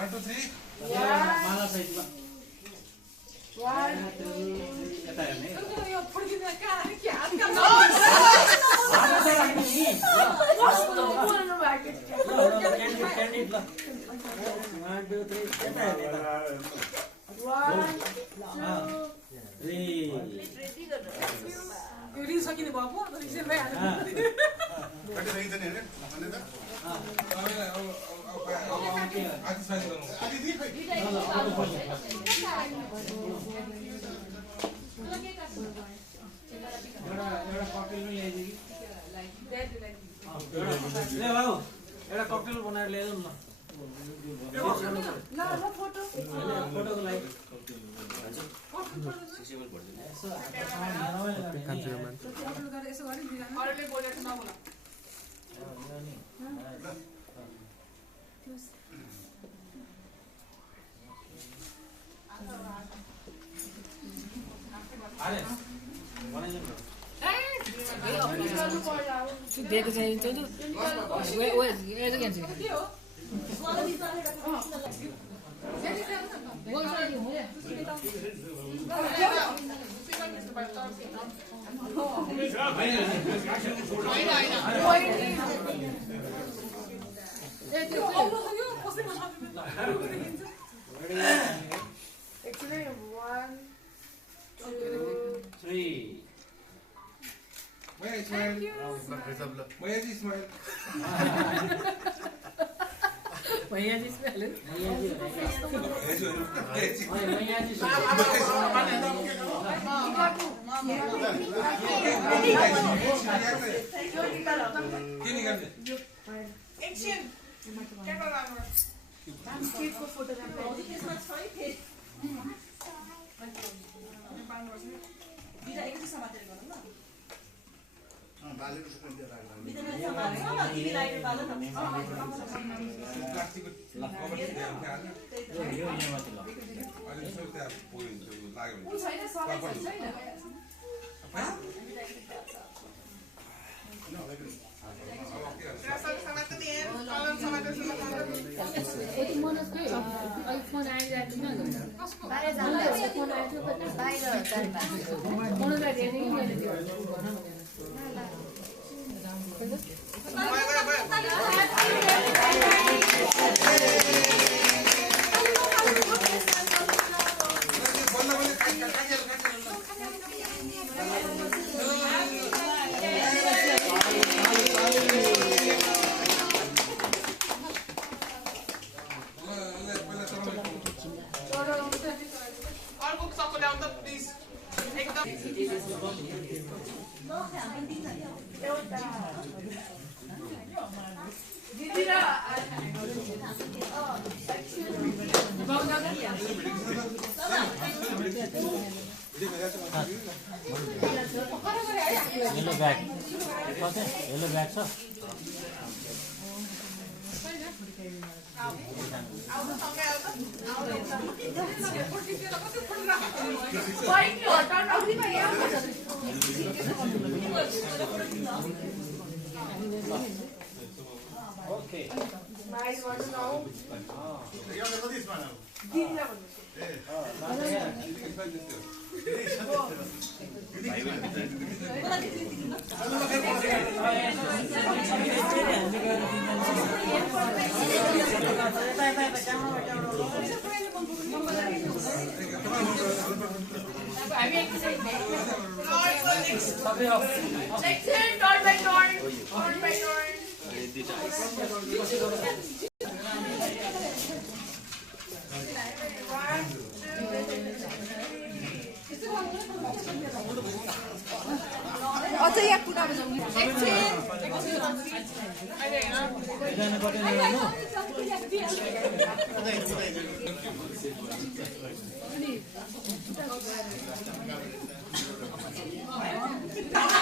1 2 3 माला सहितमा 1 2 यता हेर्ने यो फुर्किने कारण के हात का कस्तो बोल्नु भएको क्यान्डिड ल 1 2 3 यता हेर्ने 1 2 3 यो रिल सकिने भयो पो रिल भइहाल्यो कति सकिन्छ नि हैन भन्ने त आदि साथी गर्नु आदि दि खै एउटा ककटेल पनि ल्याइदिए कि ले बाबु एउटा ककटेल बनाएर ल्याइदिउँ न ल फोटो फोटोको लागि यसो गरि अरूले बोलेको नबोला दिएको चाहिँ त्यो Actually, 1 2 3 Maya smile. Maya ji smile. भैया जी इसमें hello Maiya G Action. Camera on. Landscape को फोटोग्राफ त्यसमा छ है फेरि बिदा एकैछिन समातेर गरौँ न बालेको सुकन दिएर राख्नु बिदा समातेर न तिमी लाइट बाल्न न प्लास्टिकको कभर दिएर राख्नु यो माथि ल अनि सबै त्यहाँ पोइ लाग्यो उ छैन सबै छैन यति मनोज के अहिले फोन आइरहेको थिएन बाहिर जाँदा फोन आएको थियो बाहिर मनोजलाई हेर्ने कि मैले त्यो भन येलो बैग कते येलो बैग छ ओके नाइस वन नाउ यो त कति स्मार्ट हो दिनला भन्नु अझै यहाँ कुरामा जाउँ एकछिन